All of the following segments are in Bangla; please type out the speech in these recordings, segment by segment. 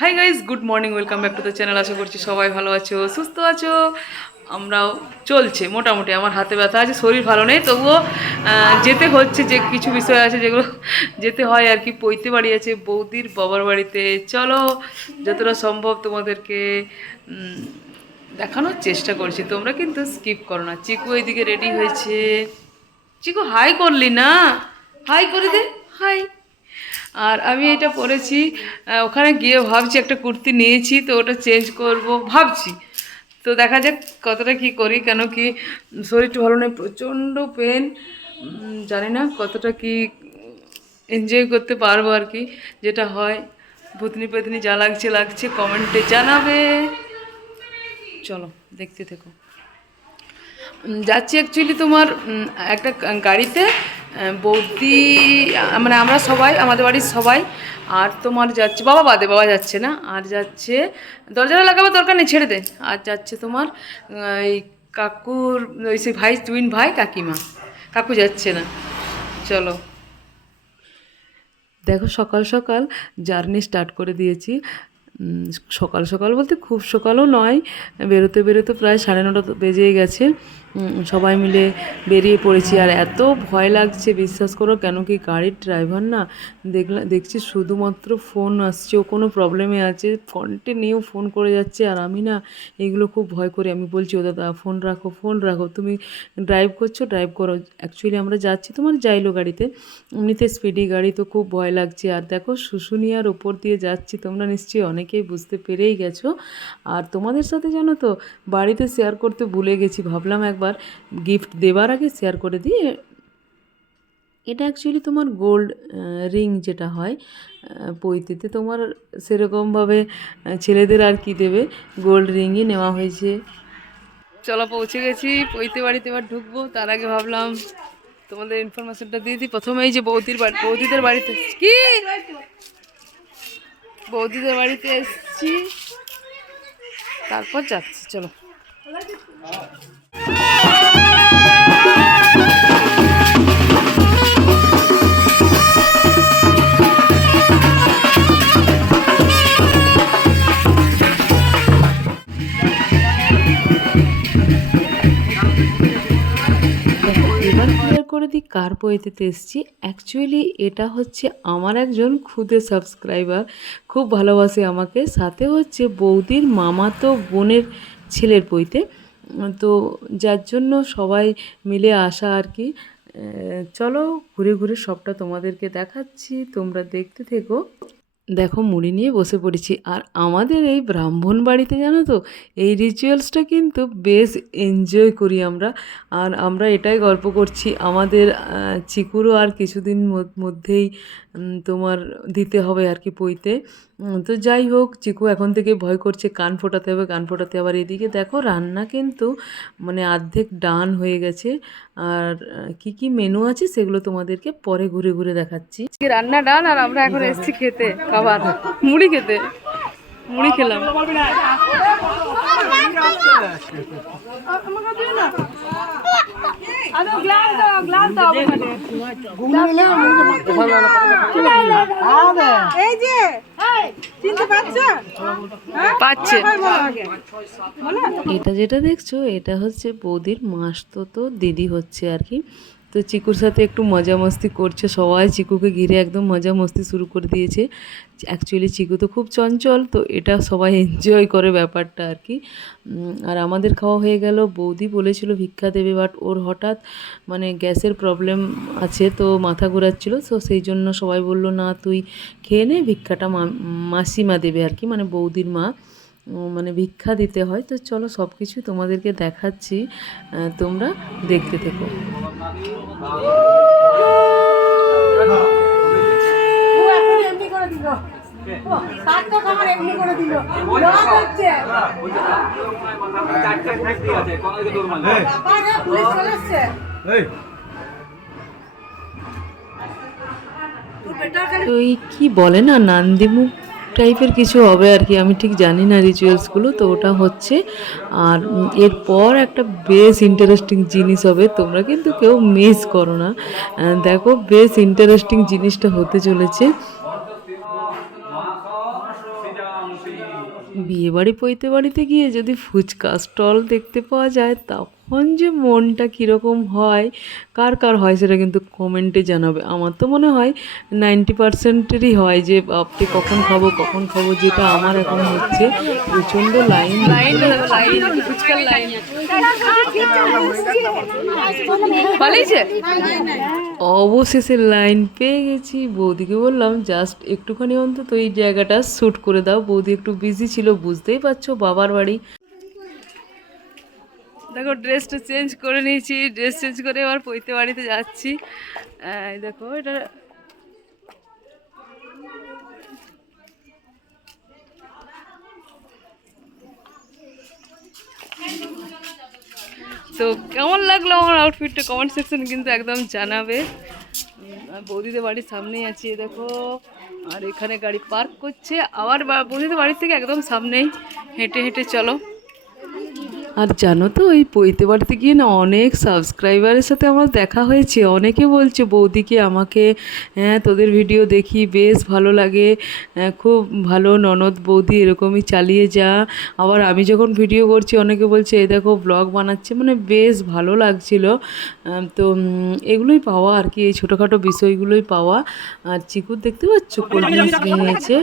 High guys, good morning, welcome back to the channel. আশা করছি সবাই ভালো আছো, সুস্থ আছো। আমরাও চলছে মোটামুটি। আমার হাতে ব্যথা আছে, শরীর ভালো নেই, তবুও যেতে হচ্ছে। যে কিছু বিষয় আছে যেগুলো যেতে হয় আর কি। পৈতে বাড়ি আছে বৌদির বাবার বাড়িতে। চলো যতটা সম্ভব তোমাদেরকে দেখানোর চেষ্টা করছি, তোমরা কিন্তু স্কিপ করো না। চিকু এইদিকে রেডি হয়েছে। চিকু হাই করলি না, হাই করে দে, হাই। আর আমি এটা পরেছি, ওখানে গিয়ে ভাবছি একটা কুর্তি নিয়েছি, তো ওটা চেঞ্জ করব ভাবছি। তো দেখা যাক কতটা কি করি, কেন কি শরীরটা ভালো নেই, প্রচণ্ড পেন। জানি না কতটা কি এনজয় করতে পারবো আর কি। যেটা হয় ভূতনি পেতনি যা লাগছে লাগছে, কমেন্টে জানাবে। চলো দেখতে থেকো। যাচ্ছি অ্যাকচুয়ালি তোমার একটা গাড়িতে। বৌদি মানে আমরা সবাই, আমাদের বাড়ির সবাই। আর তোমার যাচ্ছে বাবা, বাদে বাবা যাচ্ছে না। আর যাচ্ছে, দরজাটা লাগাবার দরকার নেই, ছেড়ে দে। আর যাচ্ছে তোমার এই কাকুর ওই সে ভাই, টুইন ভাই, কাকিমা। কাকু যাচ্ছে না। চলো দেখো, সকাল সকাল জার্নি স্টার্ট করে দিয়েছি। সকাল সকাল বলতে খুব সকালও নয়, বেরোতে বেরোতে প্রায় 9:30 বেজেই গেছে। সবাই মিলে বেরিয়ে পড়েছি। আর এত ভয় লাগছে বিশ্বাস করো, কেন কি গাড়ির ড্রাইভার না দেখছি শুধুমাত্র ফোন আসছে, ও কোনো প্রবলেমে আছে, কন্টিনিউ ফোন করে যাচ্ছে। আর আমি না এগুলো খুব ভয় করি। আমি বলছি, ও দাদা ফোন রাখো, ফোন রাখো, তুমি ড্রাইভ করছো, ড্রাইভ করো। অ্যাকচুয়ালি আমরা যাচ্ছি তোমার যাইলো গাড়িতে, এমনিতে স্পিডি গাড়ি, তো খুব ভয় লাগছে। আর দেখো শুশুনিয়ার ওপর দিয়ে যাচ্ছি, তোমরা নিশ্চয়ই অনেকেই বুঝতে পেরেই গেছো। আর তোমাদের সাথে জানো তো, বাড়িতে শেয়ার করতে ভুলে গেছি, ভাবলাম একবার গিফট দেবার আগে শেয়ার করে দিই। এটা অ্যাকচুয়ালি তোমার গোল্ড রিং যেটা হয় পৈতেতে, তোমার সেরকমভাবে ছেলেদের আর কি দেবে, গোল্ড রিংই নেওয়া হয়েছে। চলো পৌঁছে গেছি পৈতে বাড়িতে, এবার ঢুকবো। তার আগে ভাবলাম তোমাদের ইনফরমেশনটা দিয়ে দিই। প্রথমে এই যে বৌদিদের বাড়িতে কি বৌদিদের বাড়িতে এসেছি, তারপর যাচ্ছি। চলো এবার ক্লিয়ার করে দিই কার পৈতেতে এসেছি। অ্যাকচুয়ালি এটা হচ্ছে আমার একজন খুদে সাবস্ক্রাইবার, খুব ভালোবাসে আমাকে। সাথে হচ্ছে বৌদির মামাতো বোনের ছেলের পৈতে, তো যার জন্য সবাই মিলে আসা আর কি। চলো ঘুরে ঘুরে সবটা তোমাদেরকে দেখাচ্ছি, তোমরা দেখতে থেকো। দেখো মুড়ি নিয়ে বসে পড়েছি। আর আমাদের এই ব্রাহ্মণ বাড়িতে জানো তো, এই রিচুয়ালসটা কিন্তু বেশ এনজয় করি আমরা। আর আমরা এটাই গল্প করছি, আমাদের চিকুরও আর কিছুদিন মধ্যেই তোমার দিতে হবে আর কি পৈতে। তো যাই হোক, চিকু এখন থেকে ভয় করছে, কান ফোটাতে হবে, কান ফোটাতে। আবার এদিকে দেখো রান্না কিন্তু মানে অর্ধেক ডান হয়ে গেছে। আর কি কি মেনু আছে সেগুলো তোমাদেরকে পরে ঘুরে ঘুরে দেখাচ্ছি। রান্না ডান, আর আমরা এখন এসেছি খেতে, খাবার, মুড়ি খেতে। মুড়ি খেলাম। পাচ্ছে। এটা যেটা দেখছো, এটা হচ্ছে বৌদির মাসতো দিদি হচ্ছে আর কি। তো চিকুর সাথে একটু মজা মস্তি করছে সবাই, চিকুকে ঘিরে একদম মজা মস্তি শুরু করে দিয়েছে। অ্যাকচুয়ালি চিকু তো খুব চঞ্চল, তো এটা সবাই এনজয় করে ব্যাপারটা আর কি। আর আমাদের খাওয়া হয়ে গেল। বৌদি বলেছিল ভিক্ষা দেবে, বাট ওর হঠাৎ মানে গ্যাসের প্রবলেম আছে, তো মাথা ঘোরাচ্ছিল। তো সেই জন্য সবাই বললো না তুই খেয়ে নে, ভিক্ষাটা মাসিমা দেবে আর কি, মানে বৌদির মা মানে ভিক্ষা দিতে হয়। তো চলো সব কিছু তোমাদেরকে দেখাচ্ছি, তোমরা দেখতে থেকো। ওই কি বলে না, নান্দিমুখ টাইপের কিছু হবে আর কি, আমি ঠিক জানি না রিচুয়ালসগুলো, তো ওটা হচ্ছে। আর এরপর একটা বেশ ইন্টারেস্টিং জিনিস হবে, তোমরা কিন্তু কেউ মিস করো না। দেখো বেশ ইন্টারেস্টিং জিনিসটা হতে চলেছে। বিয়েবাড়ি পৈতে বাড়িতে গিয়ে যদি ফুচকা স্টল দেখতে পাওয়া যায় তখন যে মনটা কীরকম হয়, কার কার হয় সেটা কিন্তু কমেন্টে জানাবে। আমার তো মনে হয় 90%-এরই হয় যে বাপরে কখন খাবো কখন খাবো, যেটা আমার এখন হচ্ছে। প্রচণ্ড লাইন ফুচকার লাইন। অবশেষে লাইন পেয়ে গেছি। বৌদিকে বললাম জাস্ট একটুখানি অন্তত এই জায়গাটা শ্যুট করে দাও। বৌদি একটু বিজি ছিল, বুঝতেই পারছো বাবার বাড়ি। দেখো ড্রেসটা চেঞ্জ করে নিয়েছি, ড্রেস চেঞ্জ করে এবার পৈতে বাড়িতে যাচ্ছি। দেখো এটা তো কেমন লাগলো আমার আউটফিটটা কমেন্ট সেকশন কিন্তু একদম জানাবে। বৌদিদের বাড়ির সামনেই আছি দেখো, আর এখানে গাড়ি পার্ক করছে, আবার বৌদিদের বাড়ির থেকে একদম সামনেই, হেঁটে হেঁটে চলো। আর জানো তো এই পৈতে বাড়িতে গিয়ে না অনেক সাবস্ক্রাইবারের সাথে আমার দেখা হয়েছে। অনেকে বলছে বৌদিকে আমাকে, হ্যাঁ তোদের ভিডিও দেখি বেশ ভালো লাগে, খুব ভালো ননদ বৌদি, এরকমই চালিয়ে যা। আবার আমি যখন ভিডিও করছি অনেকে বলছে এই দেখো ব্লগ বানাচ্ছে, মানে বেশ ভালো লাগছিল। তো এগুলোই পাওয়া আর কি, এই ছোটোখাটো বিষয়গুলোই পাওয়া। আর চিকুর দেখতে পাচ্ছ কোল্ড ড্রিঙ্কস নিয়েছে।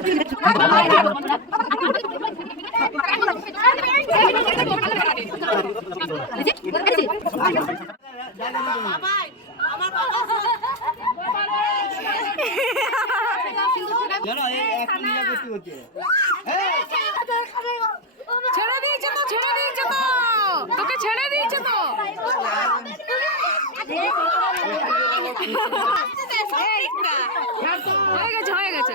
ছেড়ে দিয়েছে তো, ছেড়ে দিয়েছে তো, তোকে ছেড়ে দিয়েছে তো। হয়ে গেছে, হয়ে গেছে।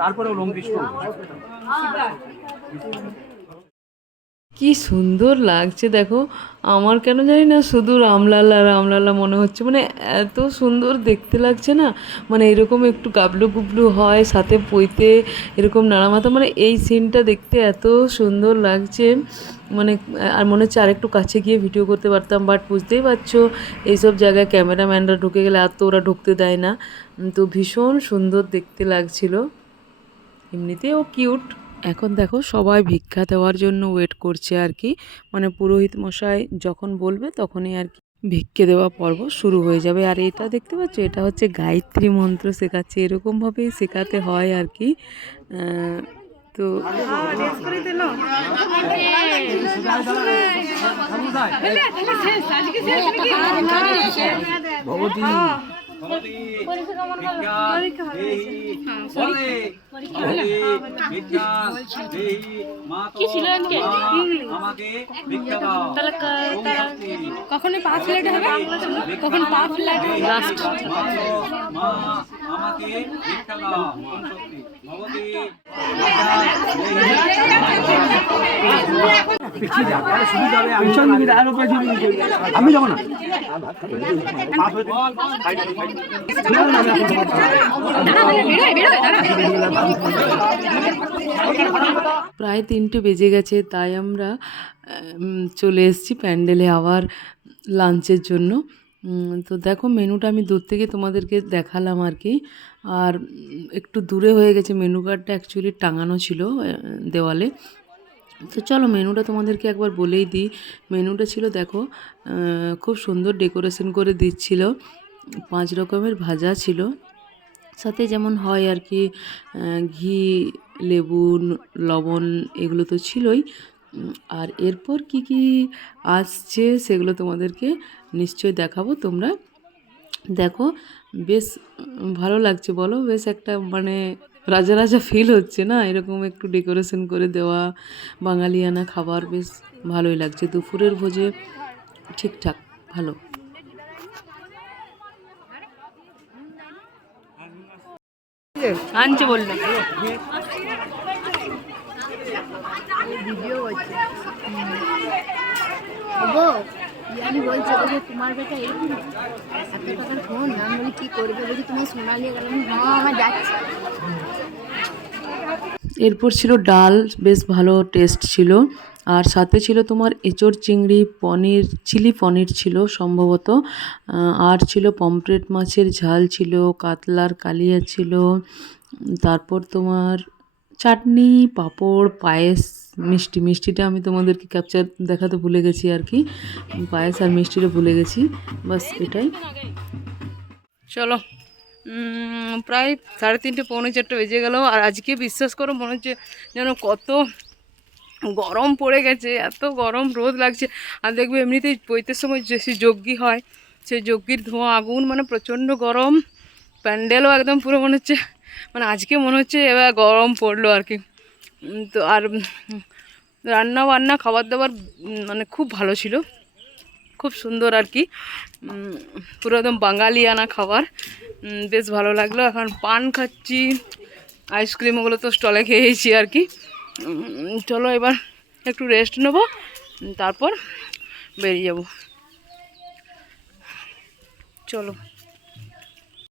তারপরে লং ডিশ কি সুন্দর লাগছে দেখো। আমার কেন জানি না শুধু রামলালা রামলালা মনে হচ্ছে, মানে এত সুন্দর দেখতে লাগছে না। মানে এরকম একটু গাবলু গুবলু হয়, সাথে পইতে এরকম নাড়ামাথা, মানে এই সিনটা দেখতে এত সুন্দর লাগছে। মানে আর মনে হচ্ছে আরেকটু কাছে গিয়ে ভিডিও করতে পারতাম, বাট বুঝতেই পারছো এইসব জায়গায় ক্যামেরাম্যানরা ঢুকে গেলে আর তো ওরা ঢুকতে দেয় না। তো ভীষণ সুন্দর দেখতে লাগছিল, এমনিতেও কিউট। এখন দেখো সবাই ভিক্ষা দেওয়ার জন্য ওয়েট করছে আর কি, মানে পুরোহিত মশাই যখন বলবে তখনই আর কি ভিক্ষে দেওয়া পর্ব শুরু হয়ে যাবে। আর এটা দেখতে পাচ্ছ, এটা হচ্ছে গায়ত্রী মন্ত্র শেখাচ্ছে, এরকমভাবেই শেখাতে হয় আর কি। তো কখনো পা ফ্ল্যাট হবে, কখন পা ফ্ল্যাট লাস্ট। আমাকে ভিক্ষা দাও ভগবতী। আমি যাবো না। প্রায় 3টে বেজে গেছে, তাই আমরা চলে এসেছি প্যান্ডেলে আবার লাঞ্চের জন্য। তো দেখো মেনুটা আমি দূর থেকে তোমাদেরকে দেখালাম আর কি। আর একটু দূরে হয়ে গেছে, মেনু কার্ডটা অ্যাকচুয়ালি টাঙানো ছিল দেওয়ালে। তো চলো মেনুটা তোমাদেরকে একবার বলেই দিই। মেনুটা ছিল দেখো, খুব সুন্দর ডেকোরেশন করে দিচ্ছিল, 5 রকমের ভাজা ছিল, সাথে যেমন হয় আর কি ঘি, লেবু, লবণ, এগুলো তো ছিলই। আর এরপর কি কি আসছে সেগুলো তোমাদেরকে নিশ্চয়ই দেখাবো, তোমরা দেখো। বেশ ভালো লাগছে বলো, বেশ একটা মানে রাজা রাজা ফিল হচ্ছে না, এরকম একটু ডেকোরেশন করে দেওয়া, বাঙালিয়ানা খাবার, বেশ ভালোই লাগছে। দুপুরের ভোজে ঠিকঠাক ভালো। আনছে বললো। ভিডিও করছে ওগো ইয়ানি বলছে ওগো তোমার বেটা এরকম এত টাকার ফোন আমি বলি কি করবে বলি তুমি সোনা নিয়ে গেলাম হ্যাঁ আমার যাচ্ছে এরপর ছিল ডাল, বেশ ভালো টেস্ট ছিল। আর সাথে ছিল তোমার এঁচোড় চিংড়ি, পনির, চিলি পনির ছিল সম্ভবত। আর ছিল পমফ্রেট মাছের ঝাল ছিল, কাতলার কালিয়া ছিল। তারপর তোমার চাটনি, পাঁপড়, পায়েস, মিষ্টি। মিষ্টিটা আমি তোমাদেরকে ক্যাপচার দেখাতে ভুলে গেছি আর কি। পায়েস আর মিষ্টিটা ভুলে গেছি, বাস এটাই। চলো প্রায় 3:30 পৌনে 4 বেজে গেল। আর আজকে বিশ্বাস করো মনে হচ্ছে যেন কত গরম পড়ে গেছে, এত গরম রোদ লাগছে। আর দেখবে এমনিতেই বইতের সময় যে যজ্ঞী হয়, সেই যজ্ঞীর ধোঁয়া আগুন, মানে প্রচণ্ড গরম। প্যান্ডেলও একদম পুরো মনে হচ্ছে, মানে আজকে মনে হচ্ছে এবার গরম পড়লো আর কি। তো আর রান্না বান্না খাবার দাবার মানে খুব ভালো ছিল, খুব সুন্দর আর কি। পুরো একদম বাঙালিয়ানা খাবার, বেশ ভালো লাগলো। এখন পান খাচ্ছি, আইসক্রিম ওগুলো তো স্টলে খেয়েছি আর কি। চলো এবার একটু রেস্ট নেবো, তারপর বেরিয়ে যাব। চলো।